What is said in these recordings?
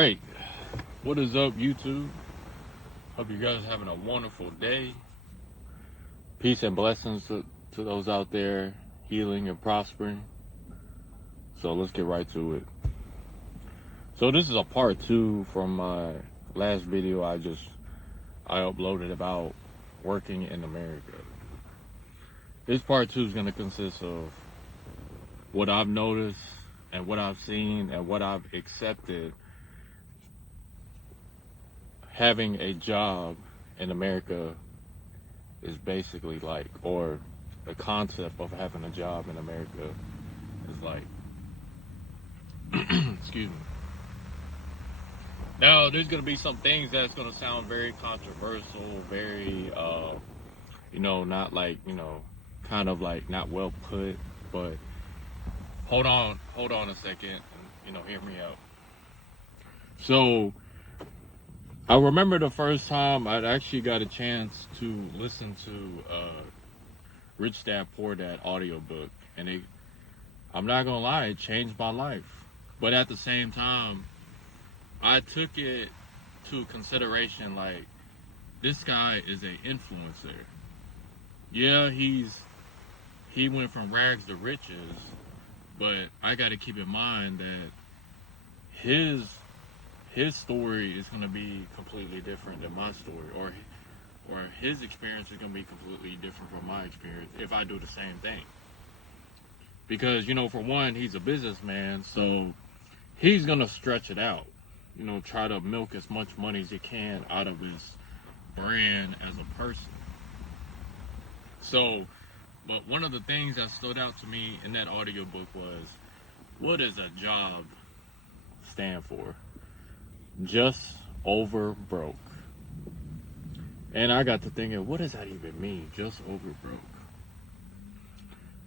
right. What is up, YouTube? Hope you guys are having a wonderful day. Peace and blessings to those out there healing and prospering. So let's get right to it. So this is a part 2 from my last video I uploaded about working in America. This part 2 is going to consist of what I've noticed and what I've seen and what I've accepted having a job in America is basically like, or the concept of having a job in America is like. Excuse me. Now, there's going to be some things that's going to sound very controversial, very, not like, kind of like not well put, but hold on a second, and, hear me out. So, I remember the first time I'd actually got a chance to listen to Rich Dad Poor Dad audiobook, and I'm not gonna lie, it changed my life. But at the same time, I took it to consideration like, this guy is an influencer. Yeah, he went from rags to riches, but I got to keep in mind that his story is going to be completely different than my story, or his experience is going to be completely different from my experience if I do the same thing. Because, for one, he's a businessman, so he's going to stretch it out, try to milk as much money as he can out of his brand as a person. So, but one of the things that stood out to me in that audiobook was, what does a job stand for? Just over broke. And I got to thinking, what does that even mean? Just over broke.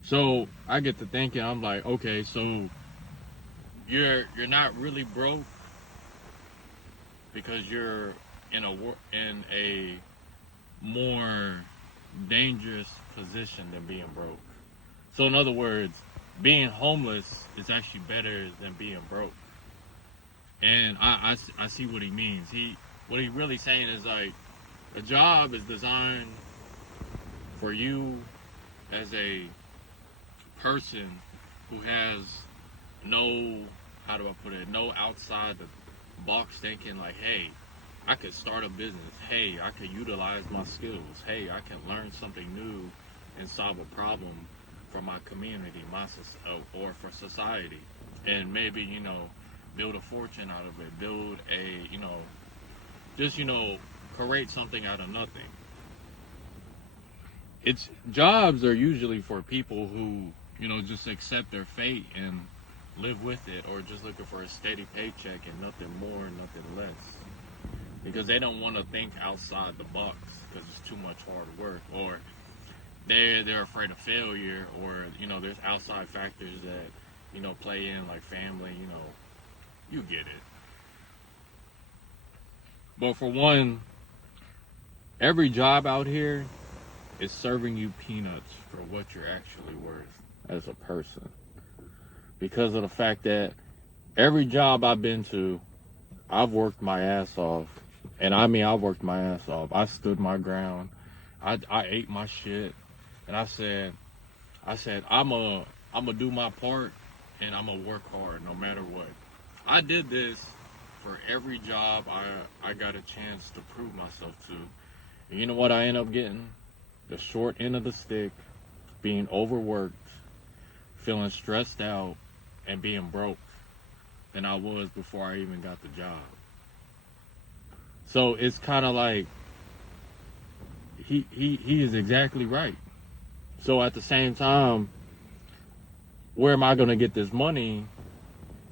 So I get to thinking, I'm like, okay, so you're not really broke because you're in a more dangerous position than being broke. So in other words, being homeless is actually better than being broke. And I see what he means. What he really saying is like, a job is designed for you as a person who has no outside the box thinking like, hey, I could start a business. Hey, I could utilize my skills. Hey, I can learn something new and solve a problem for my community, or for society. And maybe, build a fortune out of it, build a, just, create something out of nothing. Jobs are usually for people who, just accept their fate and live with it, or just looking for a steady paycheck and nothing more, nothing less. Because they don't want to think outside the box because it's too much hard work, or they're afraid of failure, or, there's outside factors that, play in, like family, you get it. But for one, every job out here is serving you peanuts for what you're actually worth as a person. Because of the fact that every job I've been to, I've worked my ass off. And I mean, I've worked my ass off. I stood my ground. I ate my shit. And I said, I'm a do my part, and I'm gonna work hard no matter what. I did this for every job I got a chance to prove myself to. And you know what I end up getting? The short end of the stick, being overworked, feeling stressed out, and being broke than I was before I even got the job. So it's kind of like, he is exactly right. So at the same time, where am I going to get this money?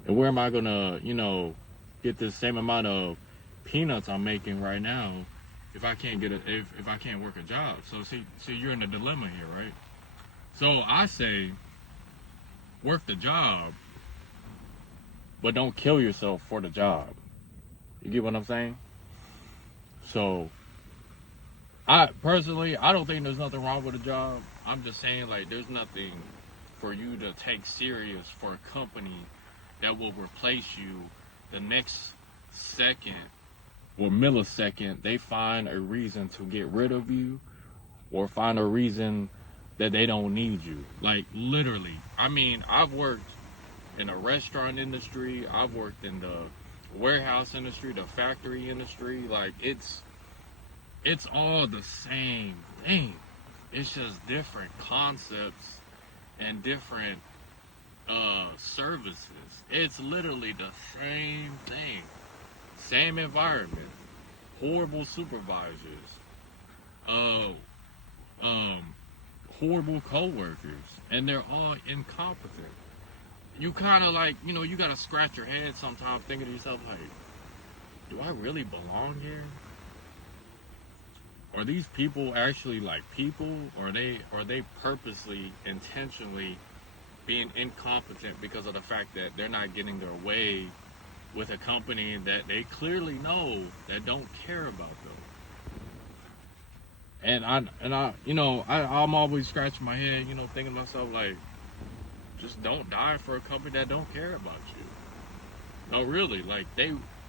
And where am I going to, get this same amount of peanuts I'm making right now if I can't if I can't work a job? So see, you're in a dilemma here, right? So I say, work the job, but don't kill yourself for the job. You get what I'm saying? So I don't think there's nothing wrong with a job. I'm just saying, like, there's nothing for you to take serious for a company that will replace you the next second or millisecond they find a reason to get rid of you or find a reason that they don't need you. Like literally. I mean, I've worked in the restaurant industry, I've worked in the warehouse industry, the factory industry. Like it's all the same thing. It's just different concepts and different services. It's literally the same thing. Same environment. Horrible supervisors. Uh horrible coworkers. And they're all incompetent. You kind of like, you got to scratch your head sometimes thinking to yourself, like, do I really belong here? Are these people actually like people? Or are they purposely, intentionally being incompetent because of the fact that they're not getting their way with a company that they clearly know that don't care about them? And I'm always scratching my head, thinking to myself, like, just don't die for a company that don't care about you. No, really, like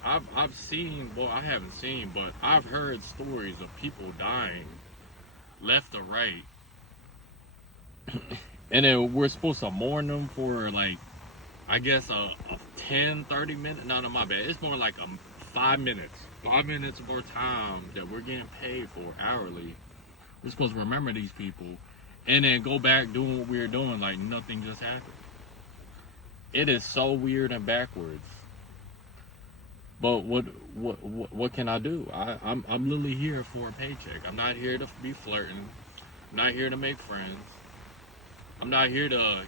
I've seen, well, I haven't seen, but I've heard stories of people dying left or right. And then we're supposed to mourn them for like, I guess a 10, 30 minutes. No, my bad. It's more like 5 minutes. 5 minutes more time that we're getting paid for hourly. We're supposed to remember these people and then go back doing what we were doing like nothing just happened. It is so weird and backwards. But what can I do? I'm literally here for a paycheck. I'm not here to be flirting. I'm not here to make friends. I'm not here to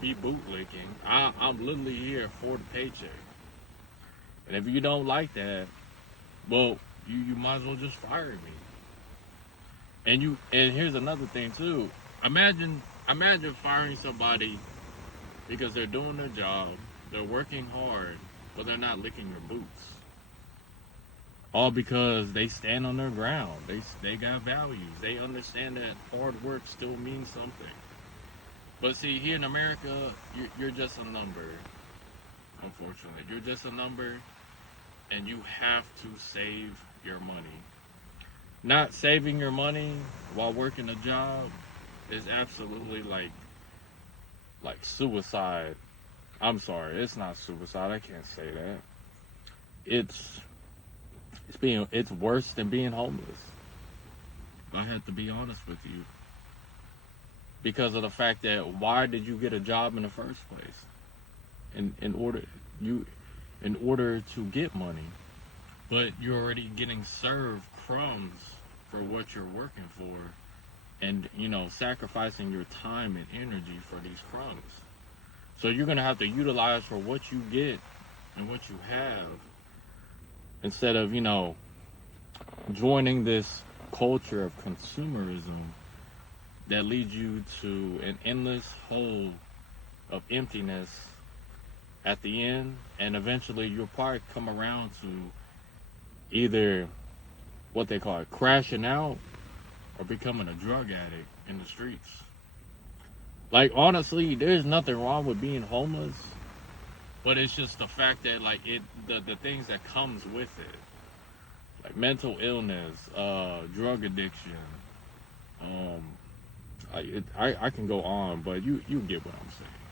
be bootlicking. I'm literally here for the paycheck. And if you don't like that, well, you might as well just fire me. And here's another thing too. Imagine firing somebody because they're doing their job, they're working hard, but they're not licking your boots. All because they stand on their ground. They got values. They understand that hard work still means something. But see, here in America, you're just a number. Unfortunately, you're just a number, and you have to save your money. Not saving your money while working a job is absolutely like suicide. I'm sorry, it's not suicide. I can't say that. It's worse than being homeless. I have to be honest with you. Because of the fact that why did you get a job in the first place? In order to get money. But you're already getting served crumbs for what you're working for, and sacrificing your time and energy for these crumbs. So you're gonna have to utilize for what you get and what you have, instead of joining this culture of consumerism that leads you to an endless hole of emptiness at the end, and eventually you'll probably come around to either what they call it, crashing out, or becoming a drug addict in the streets. Like, honestly, there's nothing wrong with being homeless, but it's just the fact that the things that comes with it, like mental illness, drug addiction. I can go on, but you get what I'm saying.